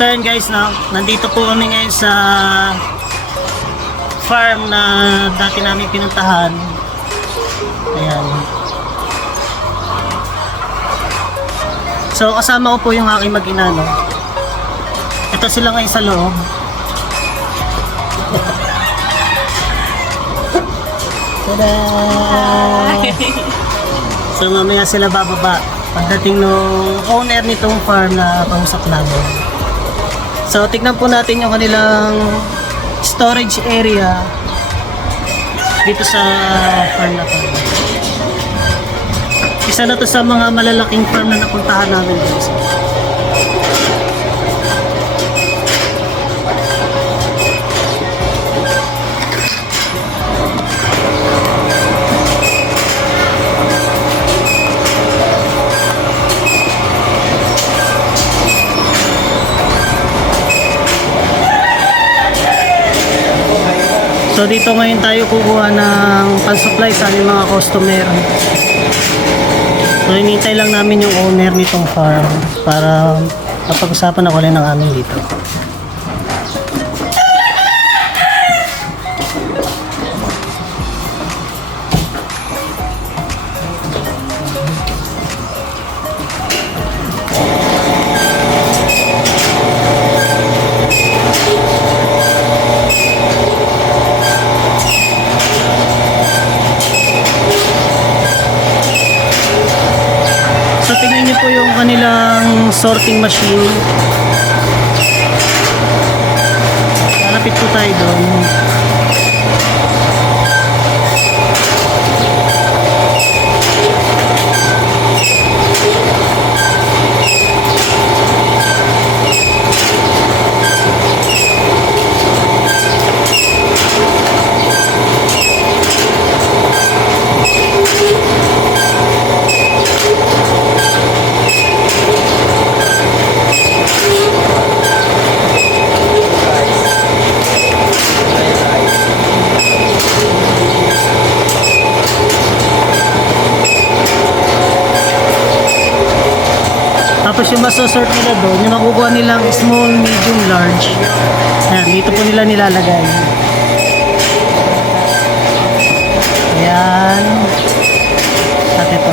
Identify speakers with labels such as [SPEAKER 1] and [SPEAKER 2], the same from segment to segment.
[SPEAKER 1] So yun guys, na, nandito po kami ngayon sa farm na dati namin pinuntahan. Ayan. So kasama ko po yung aking mag-ina, no? Ito sila ngayon sa loob. Tada! So mamaya sila bababa pagdating nung owner nitong farm na kausap namin. So tignan po natin yung kanilang storage area dito sa farm na to. Isa na to sa mga malalaking farm na napuntahan namin guys. So dito ngayon tayo kukuha ng pan-supply sa aming mga customer. So hinintay lang namin yung owner nitong farm para mapag-usapan ako rin ng amin dito. Po yung kanilang sorting machine. Malapit po tayo doon. Tapos yung masosort nila doon, yung makukuha nilang small, medium, large. Ayan, dito po nila nilalagay. Ayan. At ito.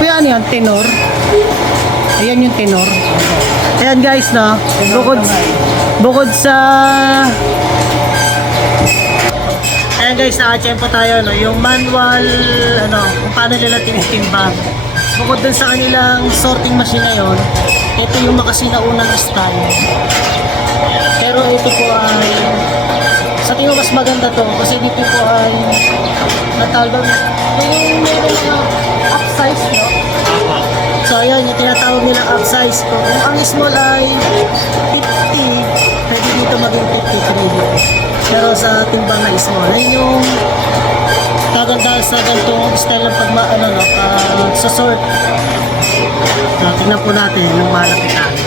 [SPEAKER 1] Kuya, ano yan? Tenor? Ayan yung tenor. Ayan guys, no? Bukod, bukod sa... Ayan guys, nakachempo tayo, no? Yung manual, ano, kung paano nila tinitimbang. Bukod dun sa kanilang sorting machine na yun, ito yung makasinaunang style. Pero ito po ay sa tingin ko mas maganda to kasi dito po ay natawag yung meron na upsize no ayan yung tinatawag nilang upsize ko. Kung ang small ay 50 pwede dito maging 53 pero sa timbang na small ay yung kagandahan sa ganitong style ng pagma ano no uh, sa sort. So, tingnan po natin yung malaki tayo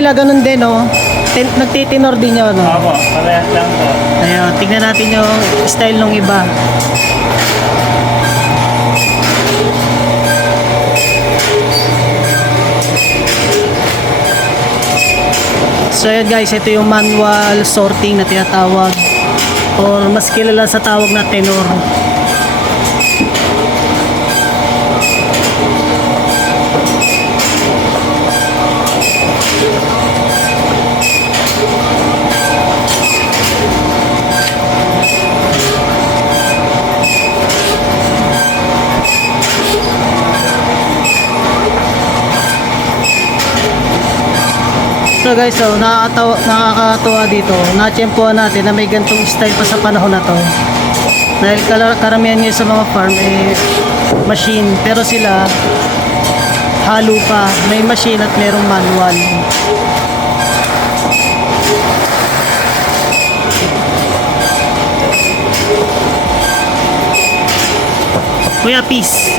[SPEAKER 1] Kabila ganun din, no? Tin- nagtitinor din yun, no?
[SPEAKER 2] Opo, parehas lang po.
[SPEAKER 1] Ayun, tignan natin yung style ng iba. So yun guys, ito yung manual sorting na tinatawag or mas kilala sa tawag na tenor. So guys, so nakakatawa, nakakatawa dito. Natsyempohan natin na may gantong style pa sa panahon na to. Dahil karamihan ngayon sa mga farm eh machine. Pero sila halo pa. May machine at merong manual. Kuya, peace.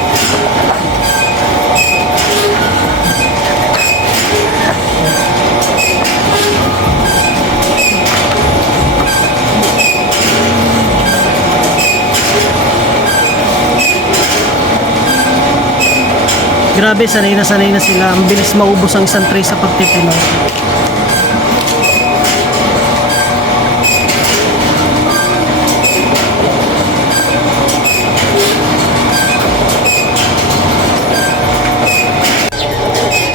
[SPEAKER 1] Grabe, sanay na sanay na sila. Ang bilis maubos ang isang tray sa pagtitino.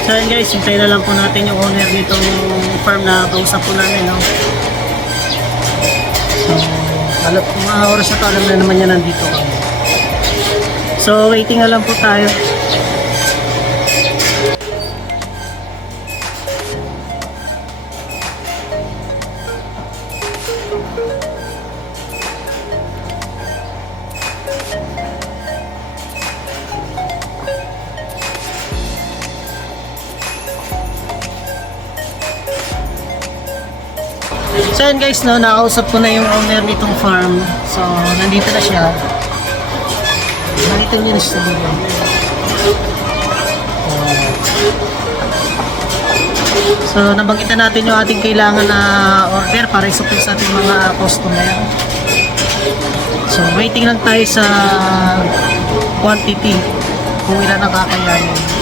[SPEAKER 1] So yun guys, hintayin na lang po natin yung owner nitong farm na kausap po namin. No? So, alam, mga oras na to, alam na naman niya nandito. So, waiting na lang po tayo. So yun guys, no, nakausap ko na yung owner nitong farm. So, nandito na siya. Nakita niyo na siya video. So, nabanggitan natin yung ating kailangan na order para isupply sa ating mga customer. So, waiting lang tayo sa quantity kung ilan ang kakayanin.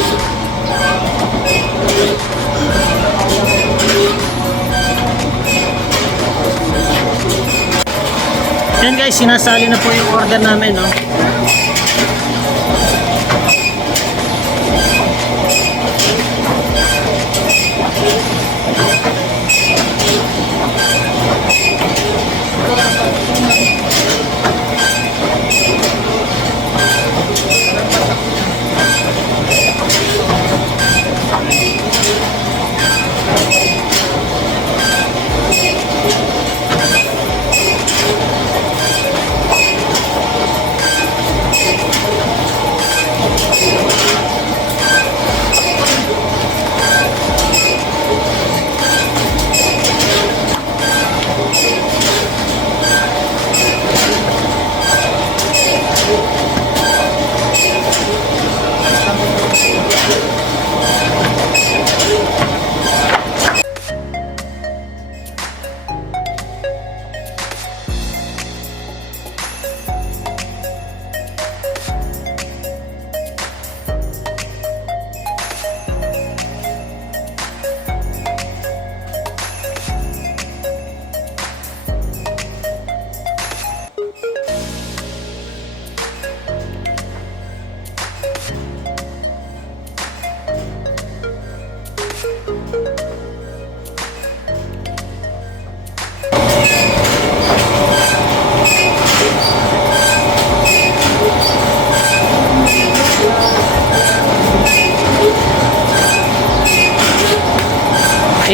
[SPEAKER 1] Yan guys, sinasali na po yung order namin, no?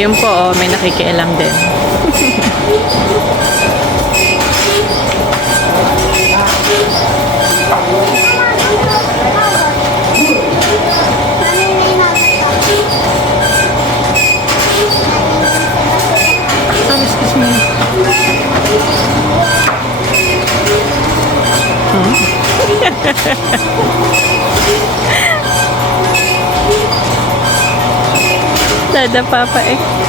[SPEAKER 2] Ayun po, oh, may nakikialam din. Dada papa eh.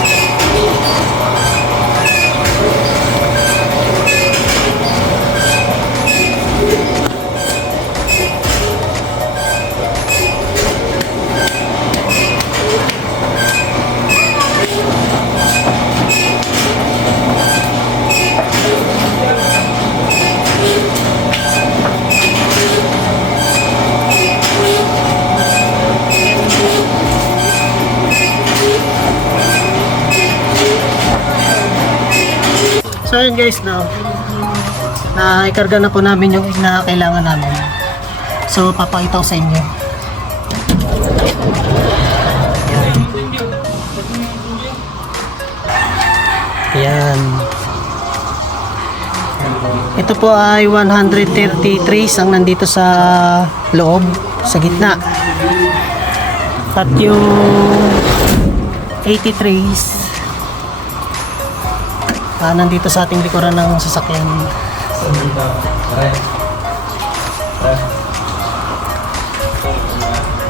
[SPEAKER 1] So yun guys, no, na ikarga na po namin yung na kailangan namin. So papakita ko sa inyo. Ayan. Ito po ay 130 trees ang nandito sa loob, sa gitna. At yung 80 trees ah, nandito sa ating likuran ng sasakyan.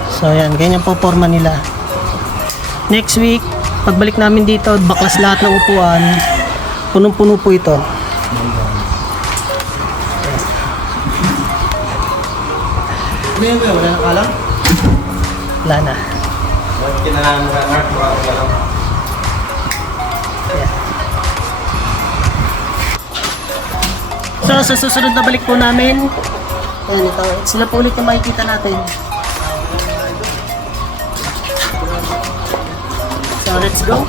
[SPEAKER 1] So ayan, ganyan po forma nila. Next week, pagbalik namin dito, baklas lahat ng upuan. Punong-puno po ito. Ano Wala na kalang? Wala na. So, sa susunod na balik po namin, ayan ito, sila po ulit yung makikita natin. So, let's go.